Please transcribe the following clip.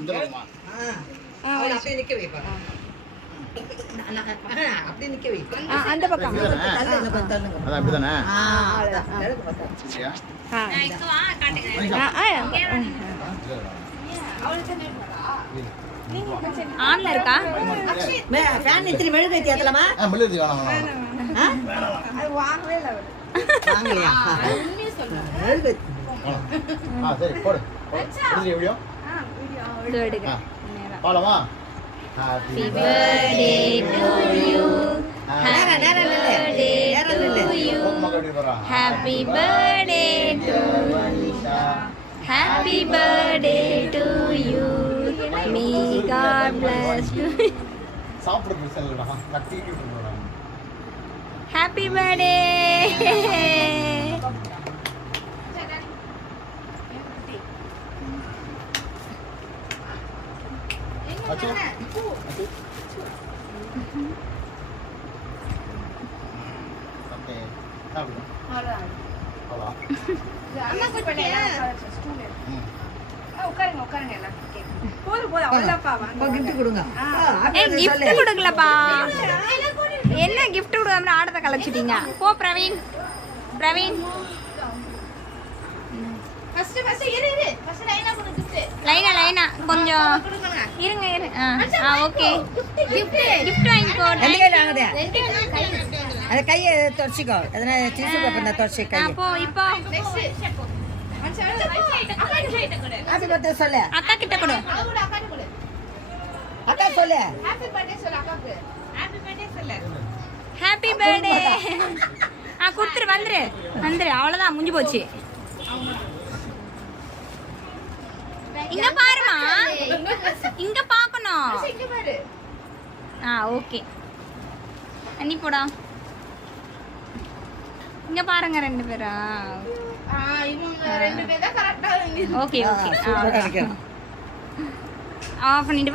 இந்த பக்கமா அப்படியே நிக்க வைப்பா. அப்படியே நிக்க வை. அந்த பக்கம் அதான் அப்படிதானே சரியா ஆன்ல இருக்கா ஃபேன் இத்திரி மெழுகு ஏத்தலாமா? மெழுகுதி வேணாம் அது வாங்கவே இல்ல அவரு. வாங்கலையா? மெழுகு சரி போடு வீடியோ இது எடுங்க பாலமா Happy birthday to you. நேரா நேரா நில்லு. நேரா நில்லு. Happy birthday to you. Happy birthday to you. May God bless you. சாப்பிடுறது செல்லடா கட்டிட்டு போறடா Happy birthday. அச்சோ ஓகே சாப்பிடு ஹலோ அம்மா கூட பண்ணேன் ஸ்டூல் உட்காருங்க எல்லாம் போதும் அவ்வளவுப்பா வாங்க gift கொடுங்க. ஏய் gift கொடுக்கலப்பா என்ன gift கொடுக்காம ஆடத கலச்சிட்டீங்க போ பிரவீன் ஃபர்ஸ்ட் இரு ஃபர்ஸ்ட் லைனா கொஞ்சம் இருங்க ஓகே gift வாங்கிக்கோ எந்த கையில வாங்குதே? அந்த கையை தொடச்சிக்கோ. எதனா டிஷ்யூ பேப்பர் தான் தொடச்சி கை. போ இப்போ ஹாப்பி பர்த்டே சொல்லு. அக்கா கிட்ட கொடு அக்கா சொல்லு. ஹாப்பி பர்த்டே குடுத்துரு வந்துரு அவ்வளவுதான் முடிஞ்சு போச்சு இங்க பாருமா இங்க பாக்கணும் ஓகே அண்ணி போடா இங்க பாருங்க ரெண்டு பேரா ஓகே சூப்பரா இருக்கு. ஆஃப் பண்ணிட்டு